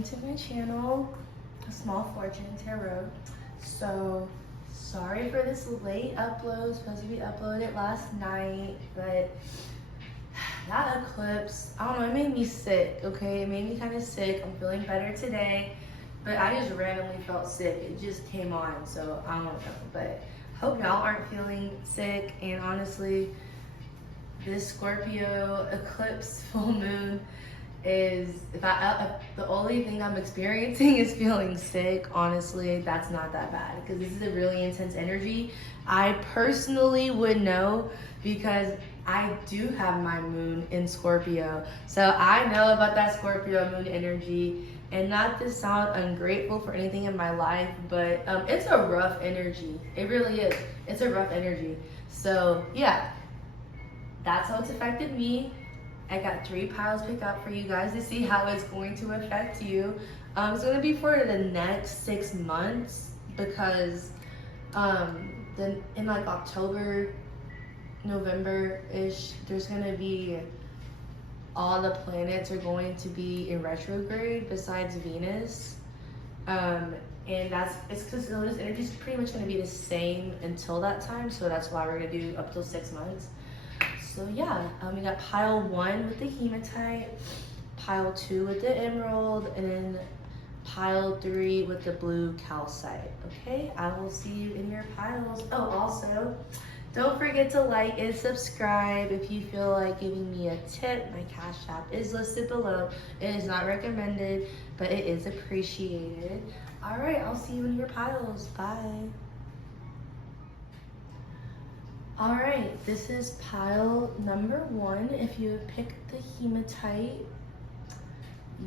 welcome to my channel, A Small Fortune Tarot. So, sorry for this late upload. Supposed to be uploaded last night, but that eclipse, I don't know, it made me sick, okay? It made me kind of sick. I'm feeling better today, but I just randomly felt sick. It just came on, so I don't know. But hope y'all aren't feeling sick, and honestly, this Scorpio eclipse full moon is, if the only thing I'm experiencing is feeling sick, honestly, that's not that bad, because this is a really intense energy. I personally would know because I do have my moon in Scorpio, so I know about that Scorpio moon energy. And not to sound ungrateful for anything in my life, but it's a rough energy. It really is. It's a rough energy. So yeah, that's how it's affected me. I got 3 piles picked out for you guys to see how it's going to affect you. It's going to be for the next 6 months, because then in like October, November-ish, there's going to be, all the planets are going to be in retrograde besides Venus. And it's because this energy is pretty much going to be the same until that time, so that's why we're going to do up till 6 months. So yeah, we got pile 1 with the hematite, pile 2 with the emerald, and then pile 3 with the blue calcite. Okay, I will see you in your piles. Oh, also, don't forget to like and subscribe. If you feel like giving me a tip, my Cash App is listed below. It is not recommended, but it is appreciated. All right, I'll see you in your piles. Bye. All right, this is pile number 1. If you picked the hematite,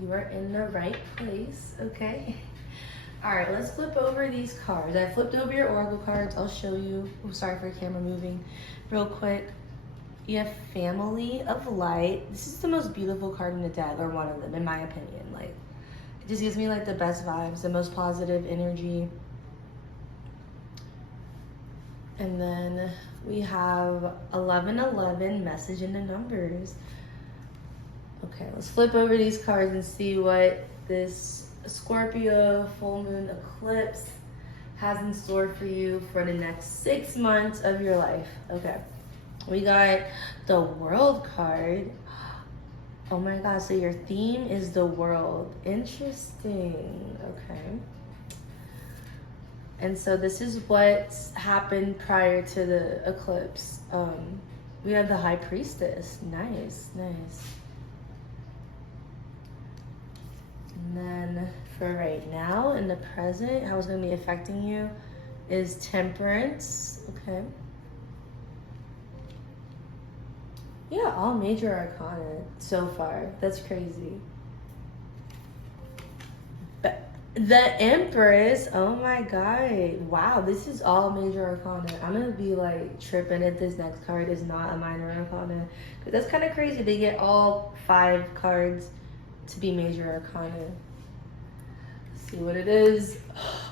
you are in the right place, okay? All right, let's flip over these cards. I flipped over your oracle cards. I'll show you. Oh, sorry for the camera moving real quick. You have Family of Light. This is the most beautiful card in the deck, or one of them, in my opinion. Like, it just gives me like the best vibes, the most positive energy. And then we have 1111, message in the numbers. Okay, let's flip over these cards and see what this Scorpio full moon eclipse has in store for you for the next 6 months of your life. Okay, we got the World card. Oh my God, so your theme is the world. Interesting. Okay. And so this is what's happened prior to the eclipse. We have the High Priestess. Nice, nice. And then for right now, in the present, how it's going to be affecting you is Temperance. Okay. Yeah, all major arcana so far. That's crazy. But the Empress, oh my God. Wow, this is all major arcana. I'm going to be like tripping if this next card is not a minor arcana. Because that's kind of crazy. They get all 5 cards to be major arcana. Let's see what it is.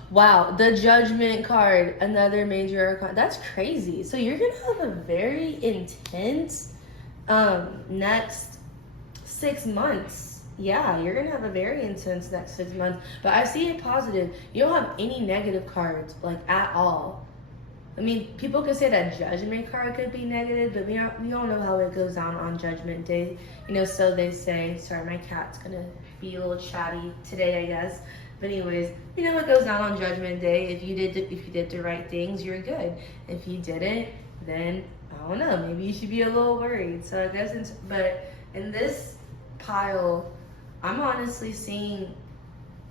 Wow, the Judgment card, another major arcana. That's crazy. So you're going to have a very intense next 6 months. Yeah, you're gonna have a very intense next 6 months, but I see it positive. You don't have any negative cards, like, at all. I mean, people could say that Judgment card could be negative, but we all know how it goes down on Judgment Day. You know, so they say. Sorry, my cat's gonna be a little chatty today, I guess. But anyways, you know what goes down on Judgment Day. If you did the right things, you're good. If you didn't, then I don't know. Maybe you should be a little worried. So I guess, but in this pile, I'm honestly seeing,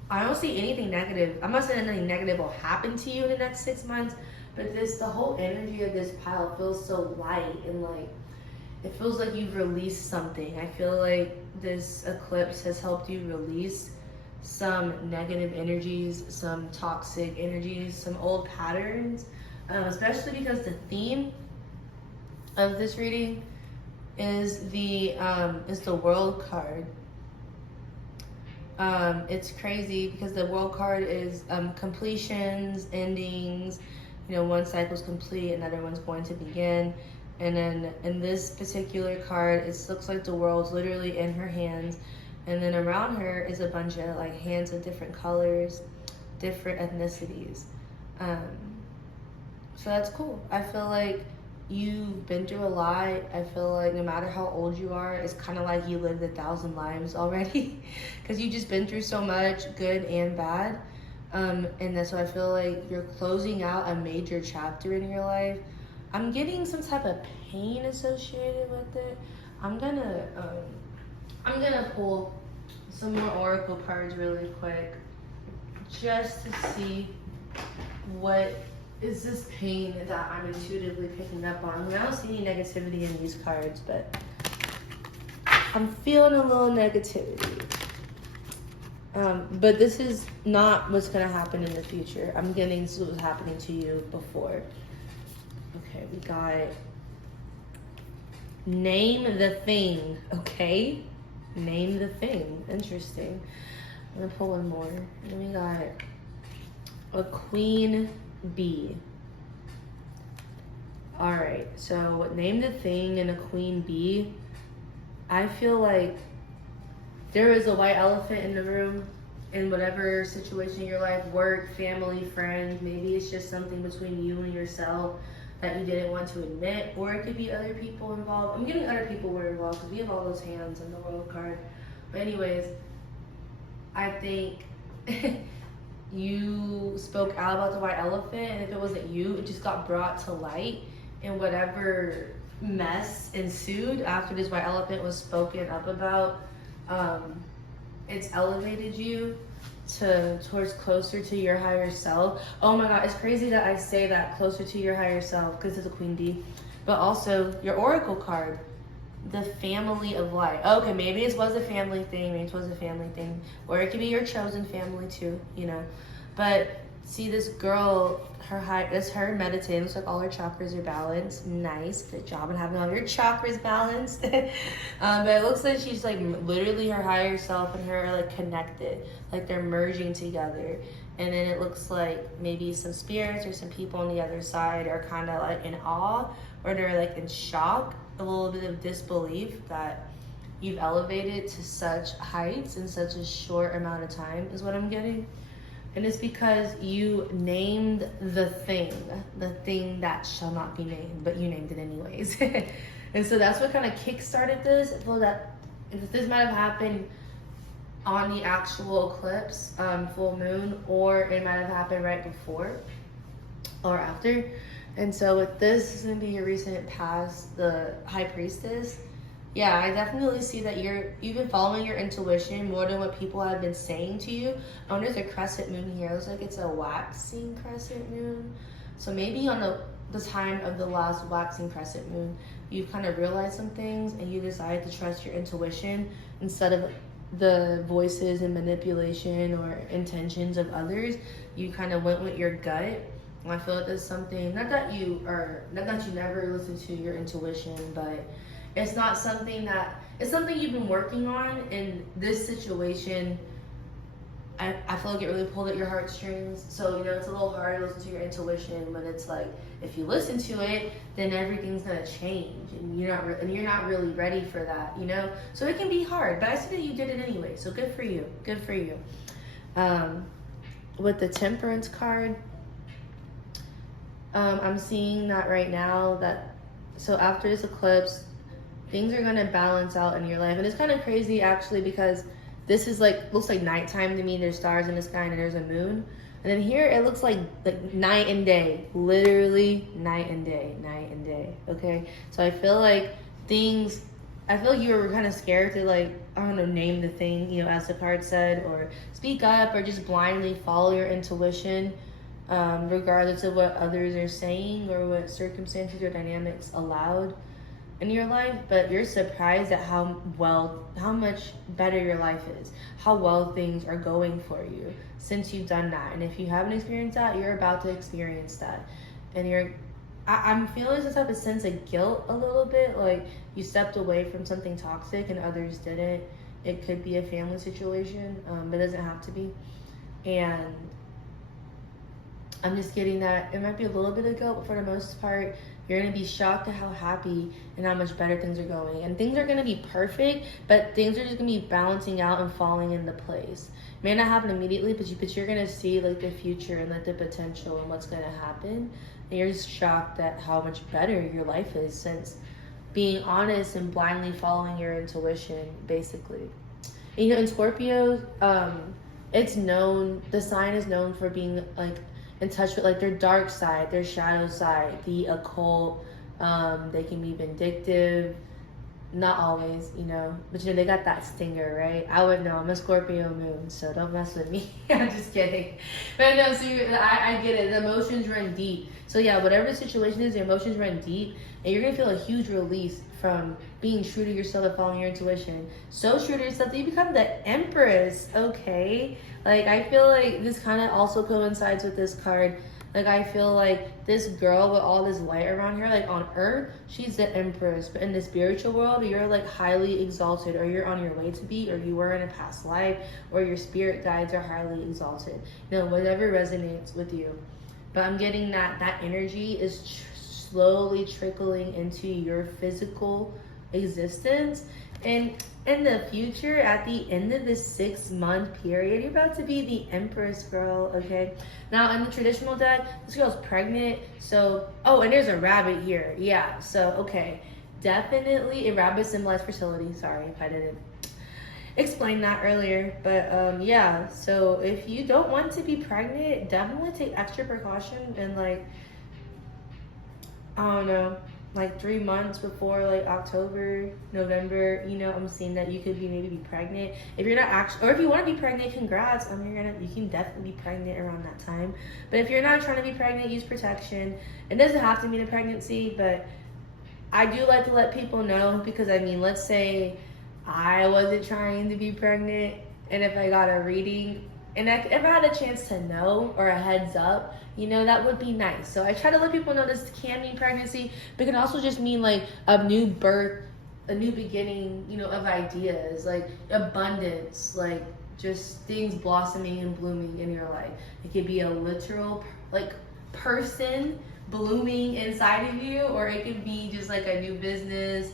I don't see anything negative. I'm not saying anything negative will happen to you in the next 6 months, but the whole energy of this pile feels so light, and like, it feels like you've released something. I feel like this eclipse has helped you release some negative energies, some toxic energies, some old patterns, especially because the theme of this reading is the World card. It's crazy because the World card is completions, endings. You know, one cycle's complete, another one's going to begin. And then in this particular card, it looks like the world's literally in her hands. And then around her is a bunch of like hands of different colors, different ethnicities. Um, so that's cool. I feel like you've been through a lot. I feel like no matter how old you are, it's kind of like you lived 1,000 lives already because you've just been through so much, good and bad. And that's why I feel like you're closing out a major chapter in your life. I'm getting some type of pain associated with it. I'm gonna pull some more oracle cards really quick just to see what is this pain that I'm intuitively picking up on. I mean, I don't see any negativity in these cards, but I'm feeling a little negativity. But this is not what's gonna happen in the future. I'm getting this was happening to you before. Okay, we got name the thing, okay? Name the thing. Interesting. I'm gonna pull one more. Then we got a queen bee. All right, so name the thing and a queen bee. I feel like there is a white elephant in the room in whatever situation in your life, work, family, friends. Maybe it's just something between you and yourself that you didn't want to admit, or it could be other people involved. I'm getting other people were involved because we have all those hands in the world card. But anyways, I think you spoke out about the white elephant, and if it wasn't you, it just got brought to light, and whatever mess ensued after this white elephant was spoken up about, it's elevated you towards closer to your higher self. Oh my god, it's crazy that I say that, closer to your higher self, because it's a queen bee, but also your oracle card, the family of light. Okay, maybe it was a family thing, maybe it was a family thing, or it could be your chosen family too, you know. But see this girl, that's her meditating. Looks like all her chakras are balanced. Nice, good job on having all your chakras balanced. But it looks like she's like literally her higher self and her are like connected, like they're merging together. And then it looks like maybe some spirits or some people on the other side are kind of like in awe, or they're like in shock, a little bit of disbelief that you've elevated to such heights in such a short amount of time is what I'm getting. And it's because you named the thing that shall not be named, but you named it anyways. And so that's what kind of kick-started this. I feel that if this might have happened on the actual eclipse, full moon, or it might have happened right before or after. And so with this is going to be your recent past, the High Priestess. Yeah, I definitely see that you've been following your intuition more than what people have been saying to you. Oh, there's a crescent moon here. It looks like it's a waxing crescent moon. So maybe on the time of the last waxing crescent moon, you kind of realized some things and you decided to trust your intuition instead of the voices and manipulation or intentions of others. You kind of went with your gut. And I feel like there's something, not that you never listen to your intuition, but it's not something it's something you've been working on. In this situation, I feel like it really pulled at your heartstrings. So, you know, it's a little hard to listen to your intuition, but it's like, if you listen to it, then everything's gonna change, and you're not really ready for that, you know? So it can be hard, but I see that you did it anyway, so good for you, good for you. With the Temperance card, I'm seeing that right now, so after this eclipse, things are gonna balance out in your life. And it's kind of crazy actually, because this is looks like nighttime to me. There's stars in the sky and there's a moon. And then here it looks like night and day, literally night and day, okay? So I feel like you were kind of scared to I don't know, name the thing, you know, as the card said, or speak up, or just blindly follow your intuition, regardless of what others are saying or what circumstances or dynamics allowed in your life. But you're surprised at how much better your life is, how well things are going for you since you've done that. And if you haven't experienced that, you're about to experience that. And I'm feeling some type of sense of guilt a little bit, like you stepped away from something toxic and others didn't. It could be a family situation, but it doesn't have to be. And I'm just getting that it might be a little bit of guilt, but for the most part, You're going to be shocked at how happy and how much better things are going. And things are going to be perfect, but things are just going to be balancing out and falling into place. May not happen immediately, but you're going to see like the future and like the potential and what's going to happen. And you're just shocked at how much better your life is since being honest and blindly following your intuition, basically. And, you know, in Scorpio, it's known, the sign is known for being like in touch with like their dark side, their shadow side, the occult. They can be vindictive, not always, you know, but you know, they got that stinger, right? I would know. I'm a Scorpio moon, so don't mess with me. I'm just kidding. But no, so I get it. The emotions run deep. So yeah, whatever the situation is, your emotions run deep, and you're gonna feel a huge release from being true to yourself and following your intuition. So true to yourself that you become the Empress, okay? Like, I feel like this kind of also coincides with this card. Like, I feel like this girl with all this light around her, like on Earth, she's the Empress. But in the spiritual world, you're like highly exalted, or you're on your way to be, or you were in a past life, or your spirit guides are highly exalted. You know, whatever resonates with you. But I'm getting that energy is slowly trickling into your physical existence. And in the future, at the end of this 6-month period, you're about to be the Empress, girl, okay? Now, in the traditional deck, this girl's pregnant, so, oh, and there's a rabbit here. Yeah, so, okay. Definitely, a rabbit symbolized fertility. Sorry if I didn't explain that earlier. But, yeah, so if you don't want to be pregnant, definitely take extra precaution and, like, I don't know, like 3 months before like October, November, you know, I'm seeing that you could maybe be pregnant. If you're not actually, or if you want to be pregnant, congrats. You can definitely be pregnant around that time. But if you're not trying to be pregnant, use protection. It doesn't have to mean a pregnancy, but I do like to let people know, because I mean, let's say I wasn't trying to be pregnant, and if I got a reading, and if I had a chance to know, or a heads up, you know, that would be nice. So I try to let people know this can mean pregnancy, but it can also just mean like a new birth, a new beginning, you know, of ideas, like abundance, like just things blossoming and blooming in your life. It could be a literal like person blooming inside of you, or it could be just like a new business,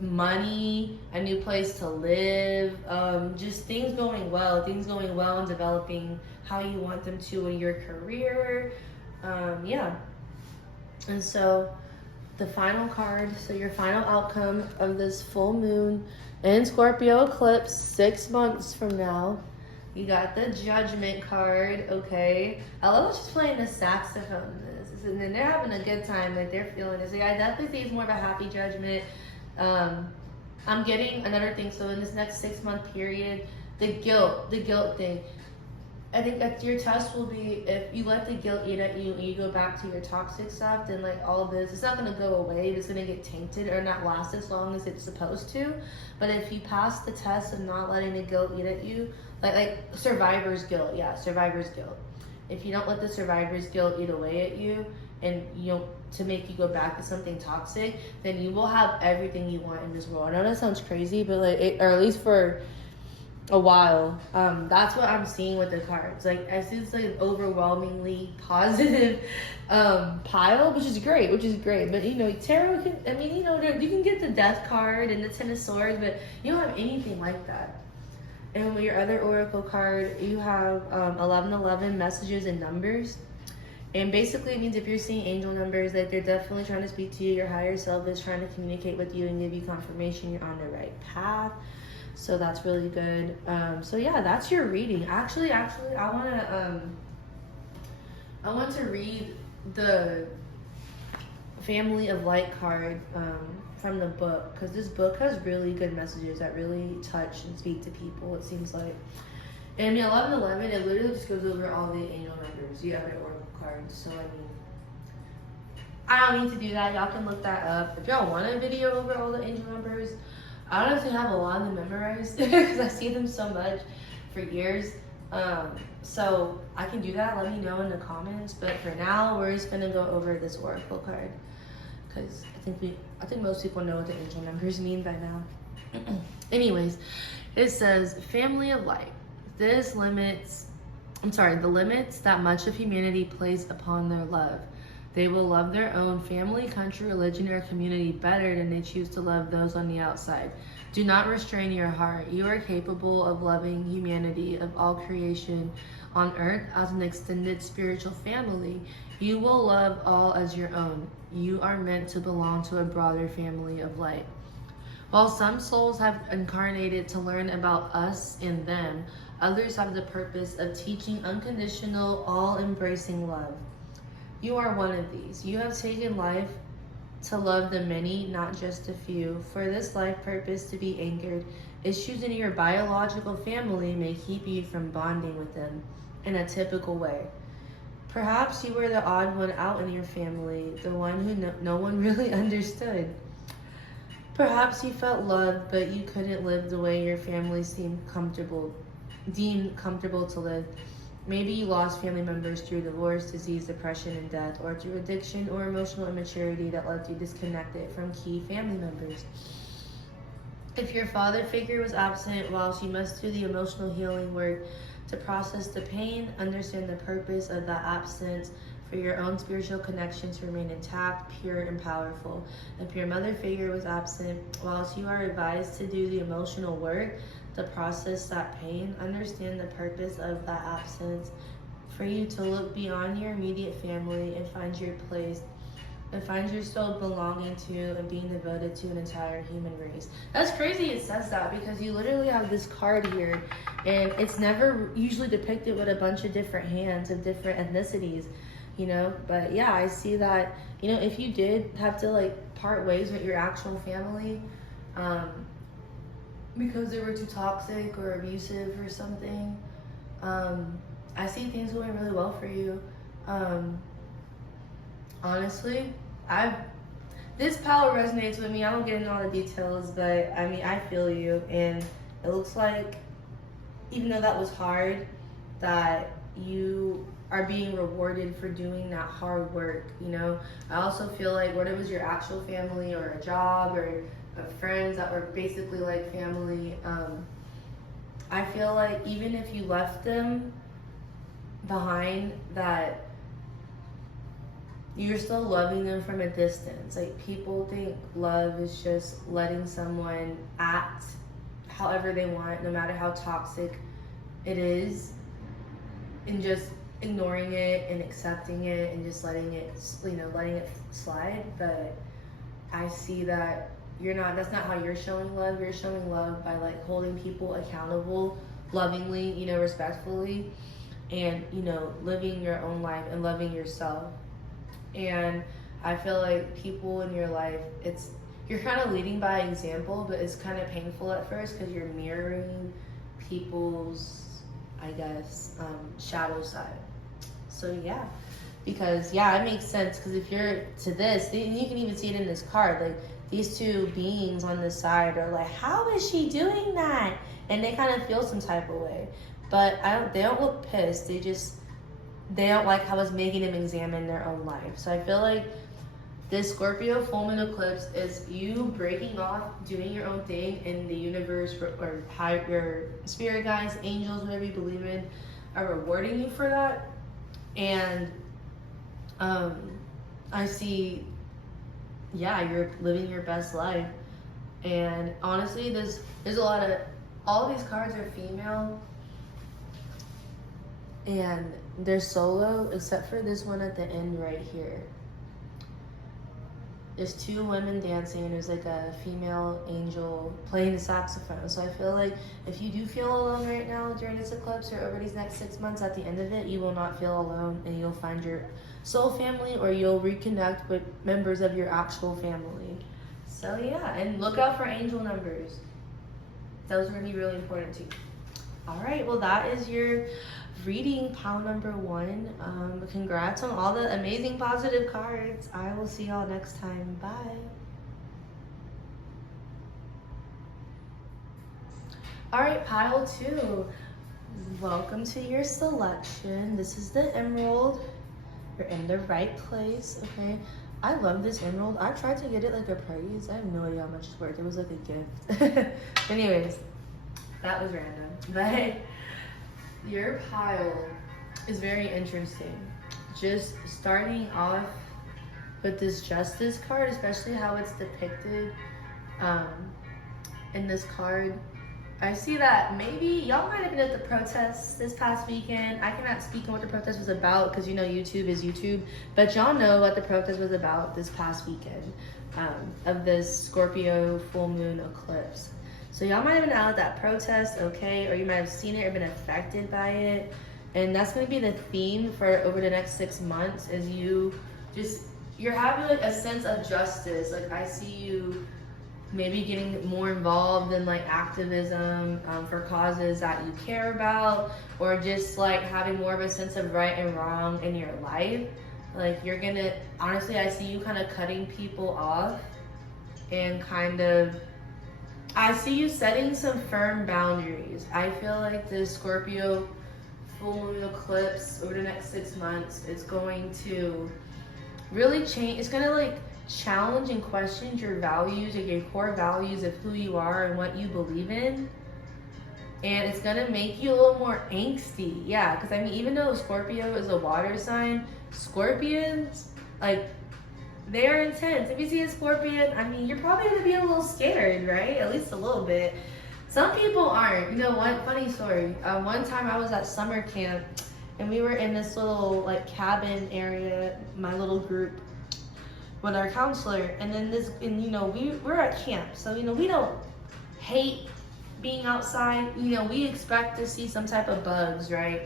money, a new place to live, just things going well and developing how you want them to in your career. Yeah. And so the final card, so your final outcome of this full moon in Scorpio eclipse 6 months from now, you got the Judgment card, okay? I love that she's playing the saxophone in this. And then they're having a good time, like they're feeling this. Like, I definitely think it's more of a happy judgment. I'm getting another thing. So in this next 6-month period, the guilt thing. I think that your test will be, if you let the guilt eat at you and you go back to your toxic stuff, then like all this, it's not going to go away. It's going to get tainted or not last as long as it's supposed to. But if you pass the test of not letting the guilt eat at you, like survivor's guilt, survivor's guilt. If you don't let the survivor's guilt eat away at you, and you know, to make you go back to something toxic, then you will have everything you want in this world. I know that sounds crazy, but like, or at least for a while, that's what I'm seeing with the cards. Like, as it's like an overwhelmingly positive pile, which is great. But you know, tarot can, I mean, you know, you can get the Death card and the Ten of Swords, but you don't have anything like that. And with your other oracle card, you have 1111 messages and numbers. And basically it means if you're seeing angel numbers, like they're definitely trying to speak to you. Your higher self is trying to communicate with you and give you confirmation you're on the right path. So that's really good. So yeah, that's your reading. Actually, I want to read the Family of Light card from the book, because this book has really good messages that really touch and speak to people, it seems like. And I mean, 1111, it literally just goes over all the angel numbers. You have your oracle cards. So I mean, I don't need to do that. Y'all can look that up. If y'all want a video over all the angel numbers, I don't actually have a lot of them memorized because I see them so much for years. So I can do that. Let me know in the comments. But for now, we're just gonna go over this oracle card, because I think most people know what the angel numbers mean by now. Anyways, it says Family of Light. The limits that much of humanity plays upon their love. They will love their own family, country, religion, or community better than they choose to love those on the outside. Do not restrain your heart. You are capable of loving humanity, of all creation on earth as an extended spiritual family. You will love all as your own. You are meant to belong to a broader family of light. While some souls have incarnated to learn about us and them, others have the purpose of teaching unconditional, all-embracing love. You are one of these. You have taken life to love the many, not just a few. For this life purpose to be anchored, issues in your biological family may keep you from bonding with them in a typical way. Perhaps you were the odd one out in your family, the one who no one really understood. Perhaps you felt loved, but you couldn't live the way your family deemed comfortable to live. Maybe you lost family members through divorce, disease, depression, and death, or through addiction or emotional immaturity that left you disconnected from key family members. If your father figure was absent, whilst you must do the emotional healing work to process the pain, understand the purpose of that absence, for your own spiritual connection to remain intact, pure, and powerful. If your mother figure was absent, whilst you are advised to do the emotional work to process that pain, understand the purpose of that absence, for you to look beyond your immediate family and find your place and find yourself belonging to and being devoted to an entire human race. That's crazy it says that, because you literally have this card here and it's never usually depicted with a bunch of different hands of different ethnicities, you know. But yeah, I see that, you know, if you did have to like part ways with your actual family because they were too toxic or abusive or something, I see things going really well for you. Honestly, this pile resonates with me. I don't get into all the details, but I mean, I feel you, and it looks like, even though that was hard, that you are being rewarded for doing that hard work, you know. I also feel like whether it was your actual family or a job or friends that were basically like family, I feel like even if you left them behind, that you're still loving them from a distance. Like, people think love is just letting someone act however they want, no matter how toxic it is, and just ignoring it and accepting it and just letting it, you know, letting it slide. But I see that that's not how you're showing love. You're showing love by like holding people accountable, lovingly, you know, respectfully, and, you know, living your own life and loving yourself. And I feel like people in your life, you're kind of leading by example, but it's kind of painful at first because you're mirroring people's, I guess, shadow side. So yeah, because yeah, it makes sense, because if you're to this, you can even see it in this card, like these two beings on the side are like, how is she doing that? And they kind of feel some type of way, but they don't look pissed. They don't like how it's making them examine their own life. So I feel like this Scorpio full moon eclipse is you breaking off, doing your own thing in the universe, or your spirit guides, angels, whatever you believe in, are rewarding you for that. And I see, yeah, you're living your best life. And honestly, there's a lot of, all these cards are female, and they're solo, except for this one at the end right here. There's two women dancing, and there's like a female angel playing the saxophone. So I feel like if you do feel alone right now during this eclipse or over these next 6 months, at the end of it, you will not feel alone, and you'll find your soul family, or you'll reconnect with members of your actual family. So yeah, and look out for angel numbers. Those are gonna be really important too. All right, well, that is your reading, pile number 1. Congrats on all the amazing positive cards. I will see y'all next time. Bye. All right, pile 2. Welcome to your selection. This is the emerald. You're in the right place, okay? I love this emerald. I tried to get it like a praise. I have no idea how much it's worth. It was like a gift. Anyways, that was random. But your pile is very interesting. Just starting off with this Justice card, especially how it's depicted in this card. I see that maybe y'all might have been at the protests this past weekend. I cannot speak on what the protest was about because, you know, YouTube is YouTube. But y'all know what the protest was about this past weekend of this Scorpio full moon eclipse. So y'all might have been out at that protest, okay? Or you might have seen it or been affected by it. And that's going to be the theme for over the next 6 months is you're having like a sense of justice. Like I see you maybe getting more involved in like activism for causes that you care about, or just like having more of a sense of right and wrong in your life. Like you're gonna, honestly, I see you kind of cutting people off and I see you setting some firm boundaries. I feel like the Scorpio full moon eclipse over the next 6 months is going to really change. It's gonna like challenge and question your values, like your core values of who you are and what you believe in. And it's gonna make you a little more angsty. Yeah, because I mean, even though Scorpio is a water sign, Scorpions, like, they're intense. If you see a Scorpion, I mean, you're probably gonna be a little scared, right? At least a little bit. Some people aren't. You know, one funny story. One time I was at summer camp and we were in this little like cabin area, my little group, with our counselor, and then you know, we're at camp, so you know, we don't hate being outside. You know, we expect to see some type of bugs, right?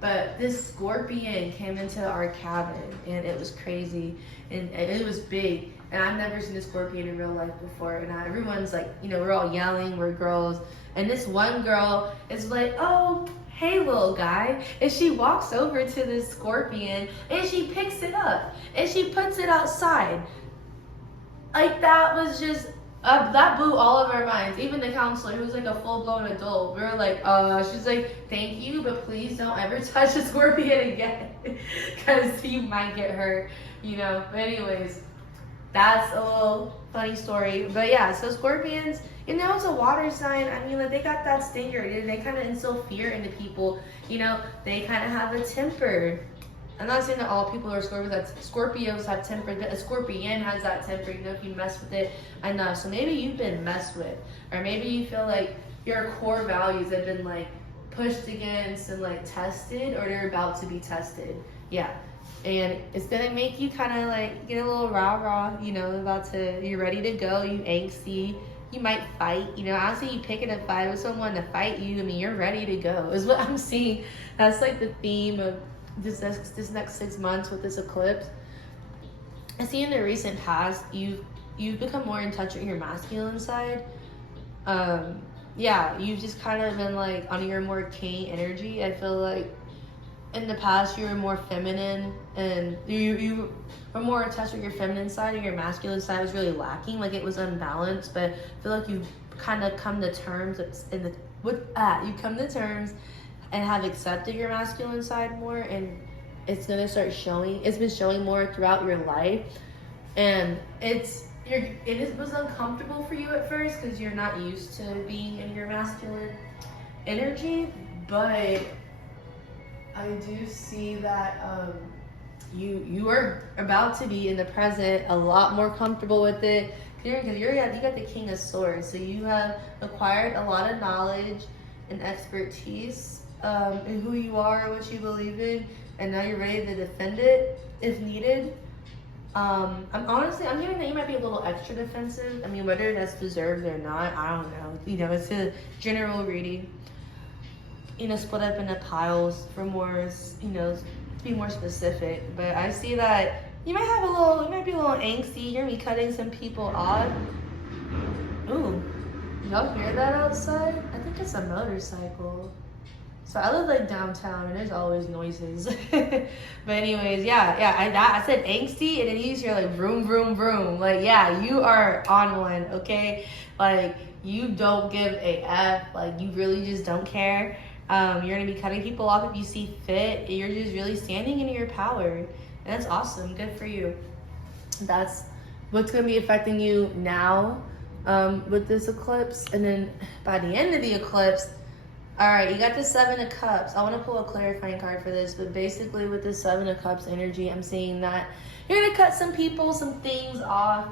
But this scorpion came into our cabin and it was crazy, and it was big, and I've never seen a scorpion in real life before. And everyone's like, you know, we're all yelling, we're girls, and this one girl is like, oh, hey little guy, and she walks over to this scorpion and she picks it up and she puts it outside. Like that was just that blew all of our minds. Even the counselor, who was like a full-blown adult, we were like, she's like, thank you, but please don't ever touch a scorpion again because you might get hurt, you know. But anyways, that's a little funny story. But yeah, so Scorpions, you know, it's a water sign. I mean, like, they got that stinger. They kind of instill fear into people. You know, they kind of have a temper. I'm not saying that all people are Scorpios. That Scorpios have temper, but a Scorpion has that temper. You know, if you mess with it enough. So maybe you've been messed with, or maybe you feel like your core values have been like pushed against and like tested, or they're about to be tested. Yeah. And it's gonna make you kind of like get a little rah-rah, you know, you're ready to go, you angsty, you might fight, you know. I see you picking a fight with someone to fight you. I mean, you're ready to go, is what I'm seeing. That's like the theme of this next 6 months with this eclipse. I see in the recent past, you've become more in touch with your masculine side. Yeah, you've just kind of been like on your more king energy. I feel like in the past you were more feminine, and you were more in touch with your feminine side, and your masculine side was really lacking. Like it was unbalanced. But I feel like you've kind of come to terms and have accepted your masculine side more, and it's gonna start showing. It's been showing more throughout your life, and it was uncomfortable for you at first because you're not used to being in your masculine energy, but I do see that you are about to be in the present a lot more comfortable with it, because you got the King of Swords, so you have acquired a lot of knowledge and expertise in who you are, what you believe in, and now you're ready to defend it if needed. I'm hearing that you might be a little extra defensive. I mean, whether that's deserved or not, I don't know. You know, it's a general reading. You know, split up into piles for more, you know, to be more specific. But I see that you might be a little angsty. You're gonna be cutting some people off. Ooh, y'all hear that outside? I think it's a motorcycle. So I live like downtown, and there's always noises. But anyways, yeah, I said angsty, and then you hear like vroom, vroom, vroom. Like, yeah, you are on one, okay? Like, you don't give a F. Like, you really just don't care. You're going to be cutting people off if you see fit. You're just really standing in your power. And that's awesome. Good for you. That's what's going to be affecting you now with this eclipse. And then by the end of the eclipse, All right, you got the Seven of Cups. I want to pull a clarifying card for this, but basically with the Seven of Cups energy, I'm seeing that you're going to cut some people, some things off,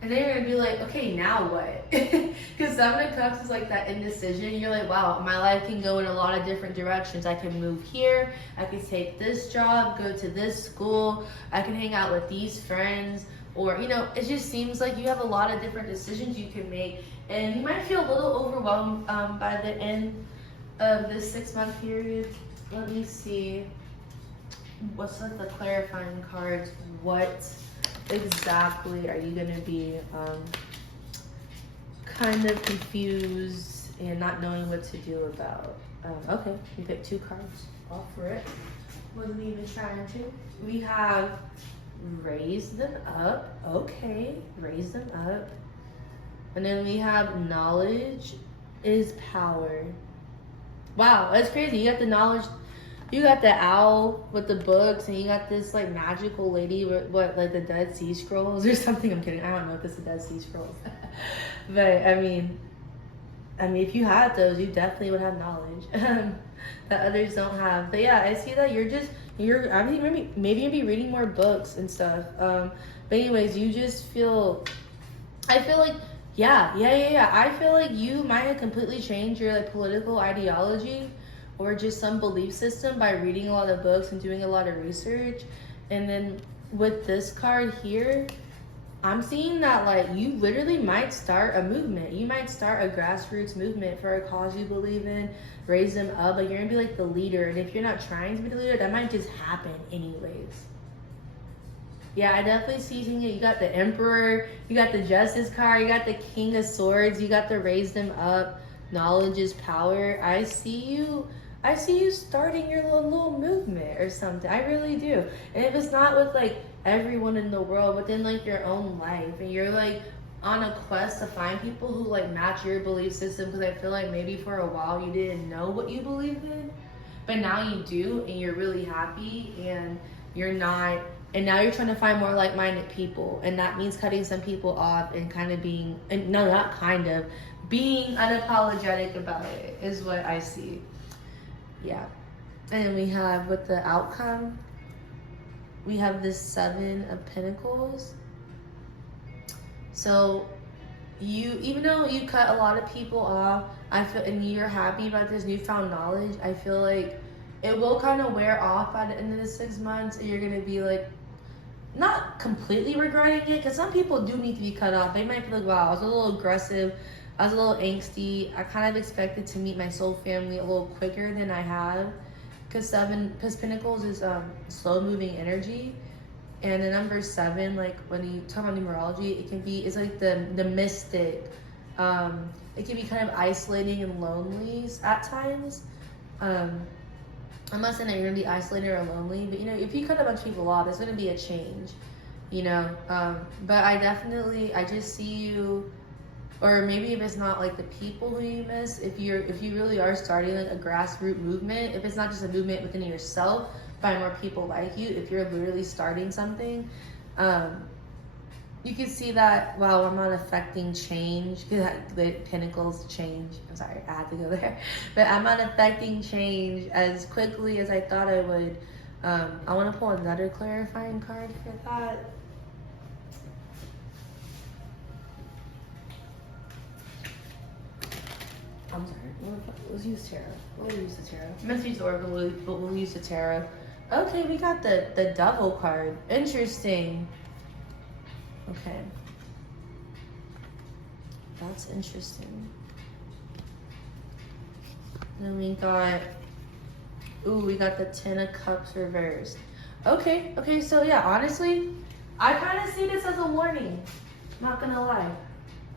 and then you're going to be like, okay, now what? Because Seven of Cups is like that indecision. You're like, wow, my life can go in a lot of different directions. I can move here. I can take this job, go to this school. I can hang out with these friends. Or, you know, it just seems like you have a lot of different decisions you can make. And you might feel a little overwhelmed by the end of this 6-month period. Let me see. What's like the clarifying cards? What exactly are you going to be kind of confused and not knowing what to do about? Okay, you picked 2 cards. All for it. Wasn't even trying to. We have raise them up. Okay, raise them up. And then we have knowledge is power. Wow, that's crazy. You got the knowledge. You got the owl with the books, and you got this like magical lady with what, like the Dead Sea Scrolls or something. I'm kidding. I don't know if it's the Dead Sea Scrolls, but I mean, if you had those, you definitely would have knowledge that others don't have. But yeah, I see that I mean, maybe you'll be reading more books and stuff. But anyways, you just feel, I feel like, yeah. I feel like you might have completely changed your like political ideology or just some belief system by reading a lot of books and doing a lot of research. And then with this card here, I'm seeing that like you literally might start a movement. You might start a grassroots movement for a cause you believe in, raise them up. Like you're gonna be like the leader. And if you're not trying to be the leader, that might just happen anyways. Yeah, I definitely see it. You got the Emperor, you got the Justice card, you got the King of Swords, you got the raise them up, knowledge is power. I see you starting your little movement or something. I really do. And if it's not with like everyone in the world, but then like your own life, and you're like on a quest to find people who like match your belief system, because I feel like maybe for a while you didn't know what you believed in, but now you do, and you're really happy, and you're not, and now you're trying to find more like-minded people, and that means cutting some people off and kind of being, and no, not kind of, being unapologetic about it is what I see. Yeah. And we have with the outcome, we have this 7 of Pentacles. So you, even though you cut a lot of people off, I feel, and you're happy about this newfound knowledge, I feel like it will kind of wear off by the end of the 6 months, and you're gonna be like, not completely regretting it, because some people do need to be cut off. They might feel like, wow, I was a little aggressive, I was a little angsty, I kind of expected to meet my soul family a little quicker than I have, because Pentacles is slow moving energy. And the number 7, like when you talk about numerology, it can be, it's like the mystic. It can be kind of isolating and lonely at times. I'm not saying that you're gonna be isolated or lonely, but you know, if you cut a bunch of people off, there's gonna be a change, you know. But I just see you, or maybe if it's not like the people who you miss, if you really are starting like a grassroots movement, if it's not just a movement within yourself, find more people like you, if you're literally starting something, you can see that, wow, I'm not affecting change, because the Pentacles change. I'm sorry, I had to go there. But I'm not affecting change as quickly as I thought I would. I want to pull another clarifying card for that. I'm sorry, let's use tarot. We'll use the tarot. I meant to use the oracle, but we'll use the tarot. Okay, we got the Devil card. Interesting. Okay. That's interesting. Then we got, we got the 10 of Cups reversed. Okay, so yeah, honestly, I kind of see this as a warning. Not gonna lie.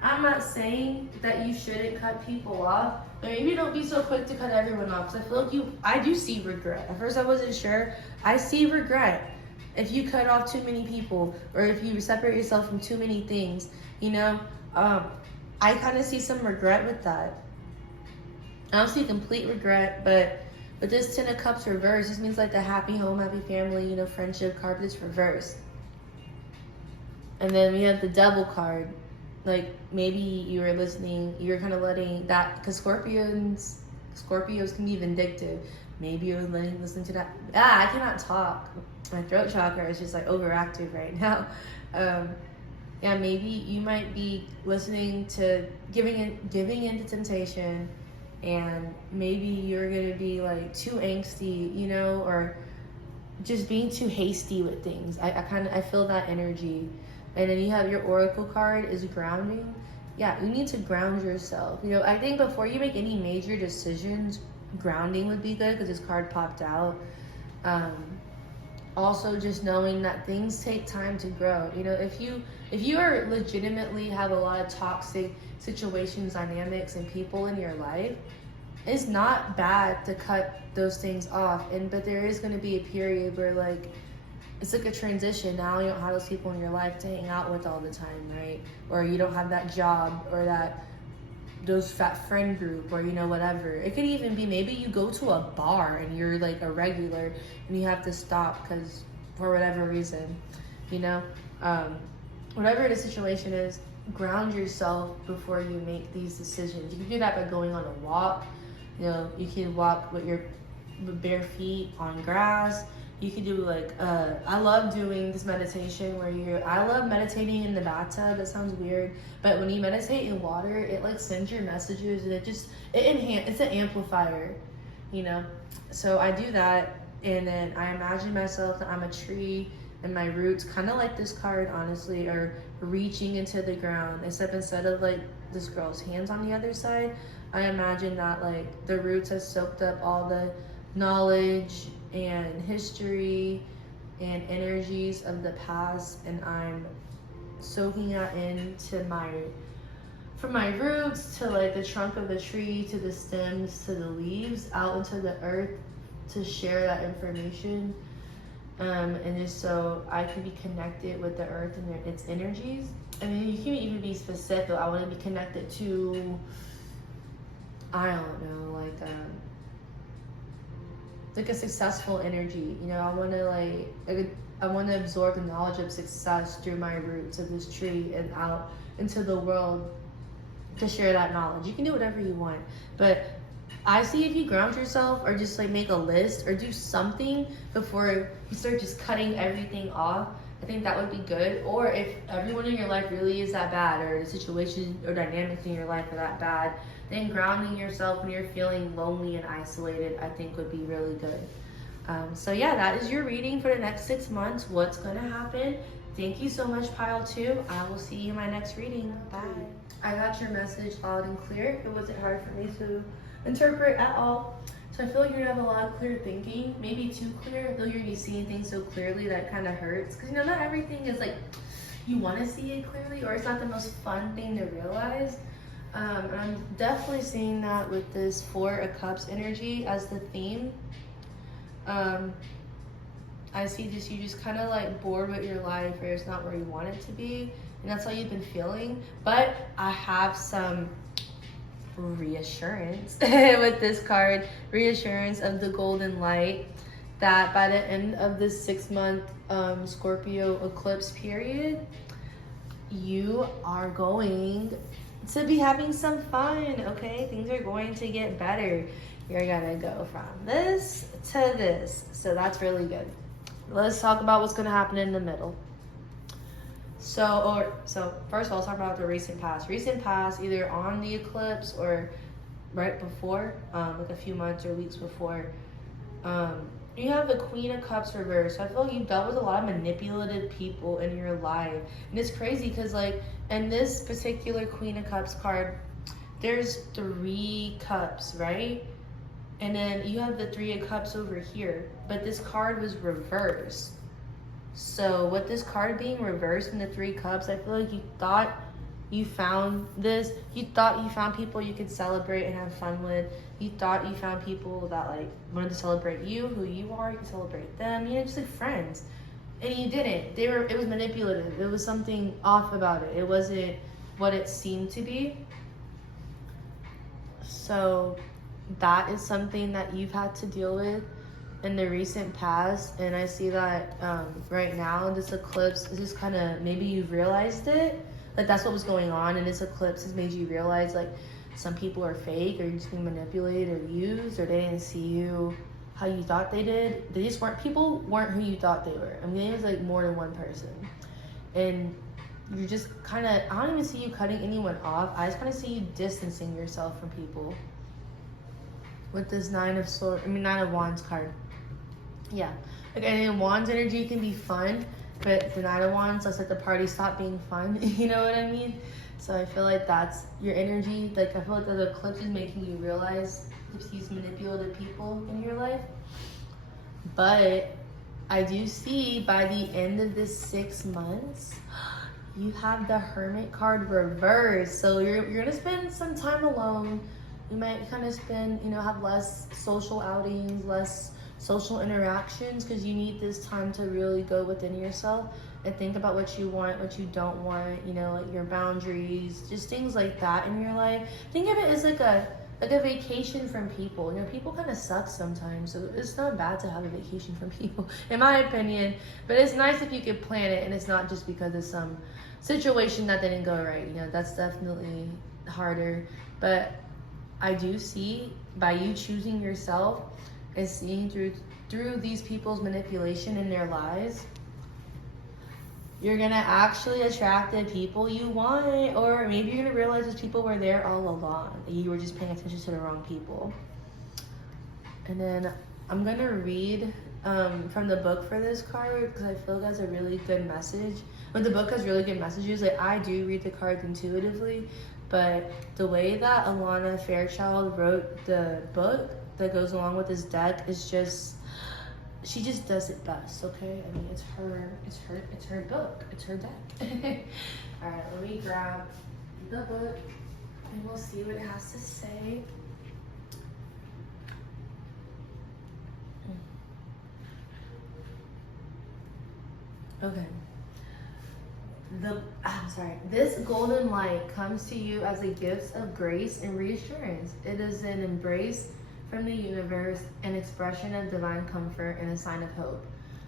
I'm not saying that you shouldn't cut people off, but maybe don't be so quick to cut everyone off, because I feel like I do see regret. At first I wasn't sure. I see regret if you cut off too many people, or if you separate yourself from too many things, you know. I kind of see some regret with that. I don't see complete regret, but with this 10 of Cups reversed, this means like the happy home, happy family, you know, friendship card, but it's reversed. And then we have the Devil card. Like maybe you were listening, you were kind of letting that, because Scorpios Scorpios can be vindictive. Maybe you're listening to that. I cannot talk. My throat chakra is just like overactive right now. Yeah, maybe you might be listening to giving in to temptation, and maybe you're gonna be like too angsty, you know, or just being too hasty with things. I feel that energy. And then you have your oracle card is grounding. Yeah, you need to ground yourself. You know, I think before you make any major decisions, grounding would be good because this card popped out. Also, just knowing that things take time to grow. You know, if you are legitimately have a lot of toxic situations, dynamics, and people in your life, it's not bad to cut those things off. But there is going to be a period where like it's like a transition. Now you don't have those people in your life to hang out with all the time, right? Or you don't have that job or those fat friend group, or you know, whatever. It could even be maybe you go to a bar and you're like a regular and you have to stop because for whatever reason, you know. Whatever the situation is, ground yourself before you make these decisions. You can do that by going on a walk. You know, you can walk with your bare feet on grass. You can do like, I love doing this meditation where I love meditating in the bathtub. That sounds weird, but when you meditate in water, it like sends your messages and it's an amplifier, you know? So I do that, and then I imagine myself that I'm a tree and my roots, kind of like this card, honestly, are reaching into the ground, except instead of like this girl's hands on the other side, I imagine that like the roots has soaked up all the knowledge and history and energies of the past, and I'm soaking that into from my roots to like the trunk of the tree to the stems to the leaves out into the earth to share that information, and just so I can be connected with the earth and its energies. And then you can even be specific. I want to be connected to, I don't know, like a successful energy. You know, I want to absorb the knowledge of success through my roots of this tree and out into the world to share that knowledge. You can do whatever you want, but I see if you ground yourself or just like make a list or do something before you start just cutting everything off, I think that would be good. Or if everyone in your life really is that bad, or the situation or dynamics in your life are that bad, then grounding yourself when you're feeling lonely and isolated, I think would be really good. So yeah, that is your reading for the next 6 months. What's going to happen? Thank you so much, Pile 2. I will see you in my next reading. Bye. I got your message loud and clear. It wasn't hard for me to interpret at all. So I feel like you're gonna have a lot of clear thinking, maybe too clear. I feel like you're gonna be seeing things so clearly that it kind of hurts. Because, you know, not everything is like you want to see it clearly, or it's not the most fun thing to realize. And I'm definitely seeing that with this 4 of Cups energy as the theme. I see you just kind of like bored with your life, or it's not where you want it to be, and that's how you've been feeling. But I have some reassurance with this card, reassurance of the golden light, that by the end of this 6-month Scorpio eclipse period, you are going to be having some fun, okay? Things are going to get better. You're gonna go from this to this, so that's really good. Let's talk about what's gonna happen in the middle. So first of all, let's talk about the recent past. Recent past, either on the eclipse or right before, like a few months or weeks before. You have the Queen of Cups reversed. So I feel like you've dealt with a lot of manipulative people in your life. And it's crazy because like in this particular Queen of Cups card, there's 3 cups, right? And then you have the 3 of Cups over here. But this card was reversed. So with this card being reversed in the 3 cups, I feel like you thought you found this. You thought you found people you could celebrate and have fun with. You thought you found people that like wanted to celebrate you, who you are. You could celebrate them, you know, just like friends. And you didn't. It was manipulative. It was something off about it. It wasn't what it seemed to be. So that is something that you've had to deal with in the recent past, and I see that right now this eclipse is just kind of, maybe you've realized it, like that's what was going on, and this eclipse has made you realize like some people are fake, or you're just being manipulated or used, or they didn't see you how you thought they did. They just weren't, people weren't who you thought they were. I mean, it was like more than one person. And you're just kind of, I don't even see you cutting anyone off. I just kind of see you distancing yourself from people. With this Nine of Wands card. Yeah. Okay, and Wands energy can be fun, but the Nine of Wands, let's let the party stop being fun. You know what I mean? So I feel like that's your energy. Like, I feel like the eclipse is making you realize these manipulative people in your life. But I do see by the end of this 6 months, you have the Hermit card reversed. So you're gonna spend some time alone. You might kind of spend, have less social outings, less social interactions, because you need this time to really go within yourself and think about what you want, what you don't want, like your boundaries, just things like that in your life. Think of it as like a vacation from people. People kind of suck sometimes, so it's not bad to have a vacation from people, in my opinion. But it's nice if you could plan it and it's not just because of some situation that didn't go right. That's definitely harder. But I do see, by you choosing yourself and seeing through these people's manipulation in their lives, you're gonna actually attract the people you want. Or maybe you're gonna realize those people were there all along. You were just paying attention to the wrong people. And then I'm gonna read from the book for this card, because I feel it has a really good message. But the book has really good messages. Like, I do read the cards intuitively, but the way that Alana Fairchild wrote the book that goes along with this deck is just, she just does it best. Okay, I mean, it's her book, it's her deck. All right, let me grab the book and we'll see what it has to say. Okay. This golden light comes to you as a gift of grace and reassurance. It is an embrace from the universe, an expression of divine comfort, and a sign of hope.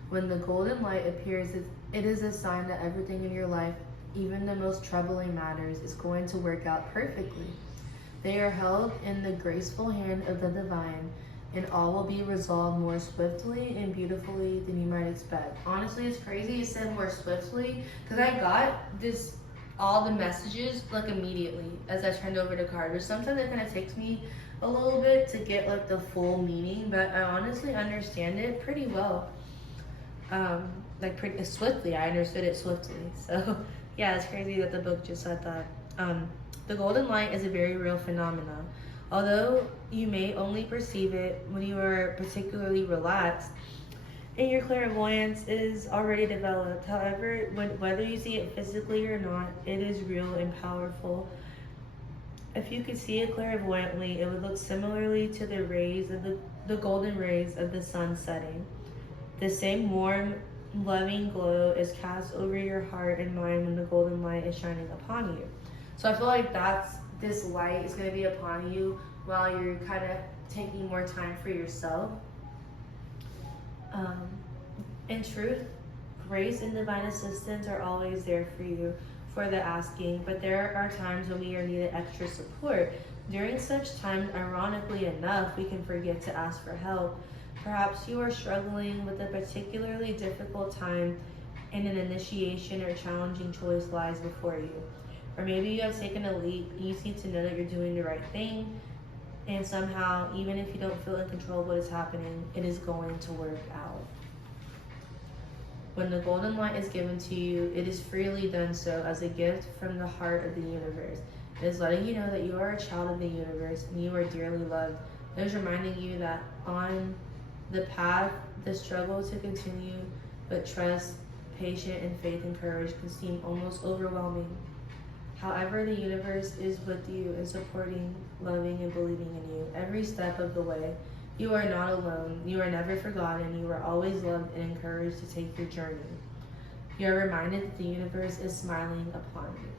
When the golden light appears, it is a sign that everything in your life, even the most troubling matters, is going to work out perfectly. They are held in the graceful hand of the divine, and all will be resolved more swiftly and beautifully than you might expect. Honestly, it's crazy you said more swiftly, because I got all the messages like immediately as I turned over the card. But sometimes it kind of takes me a little bit to get like the full meaning, but I honestly understand it pretty well. Pretty swiftly. I understood it swiftly. So yeah, it's crazy that the book just said that. The golden light is a very real phenomenon. Although you may only perceive it when you are particularly relaxed and your clairvoyance is already developed. However, whether you see it physically or not, it is real and powerful. If you could see it clairvoyantly, it would look similarly to the rays of the golden rays of the sun setting. The same warm, loving glow is cast over your heart and mind when the golden light is shining upon you. So I feel like this light is going to be upon you while you're kind of taking more time for yourself. In truth, grace and divine assistance are always there for you for the asking, but there are times when we are needed extra support. During such times, ironically enough, we can forget to ask for help. Perhaps you are struggling with a particularly difficult time and an initiation or challenging choice lies before you. Or maybe you have taken a leap and you seem to know that you're doing the right thing, and somehow, even if you don't feel in control of what is happening, it is going to work out. When the golden light is given to you, it is freely done so as a gift from the heart of the universe. It is letting you know that you are a child of the universe and you are dearly loved. It is reminding you that on the path, the struggle to continue, but trust, patience, and faith and courage can seem almost overwhelming. However, the universe is with you and supporting, loving, and believing in you every step of the way. You are not alone. You are never forgotten. You are always loved and encouraged to take your journey. You are reminded that the universe is smiling upon you.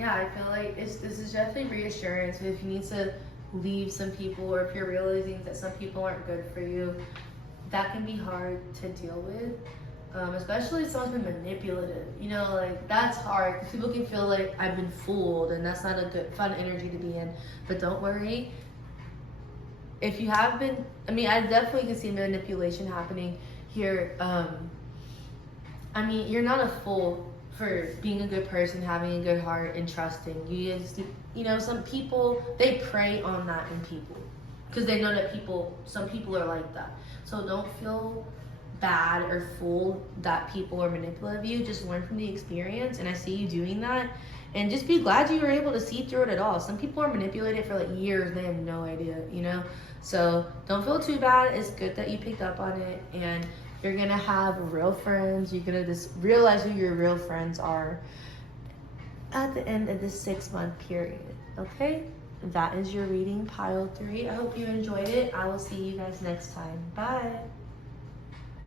Yeah, I feel like this is definitely reassurance. If you need to leave some people, or if you're realizing that some people aren't good for you, that can be hard to deal with. especially if someone's been manipulative. You know, like that's hard. 'Cause people can feel like I've been fooled, and that's not a good, fun energy to be in. But don't worry. If you have been, I mean, I definitely can see manipulation happening here. I mean, you're not a fool for being a good person, having a good heart, and trusting. You just, you know, some people, they prey on that in people because they know that some people are like that. So don't feel bad or fooled that people are manipulative of you. Just learn from the experience, and I see you doing that. And just be glad you were able to see through it at all. Some people are manipulated for like years, they have no idea, you know? So don't feel too bad. It's good that you picked up on it, and you're gonna have real friends. You're gonna just realize who your real friends are at the end of this 6-month period, okay? That is your reading, pile 3. I hope you enjoyed it. I will see you guys next time. Bye.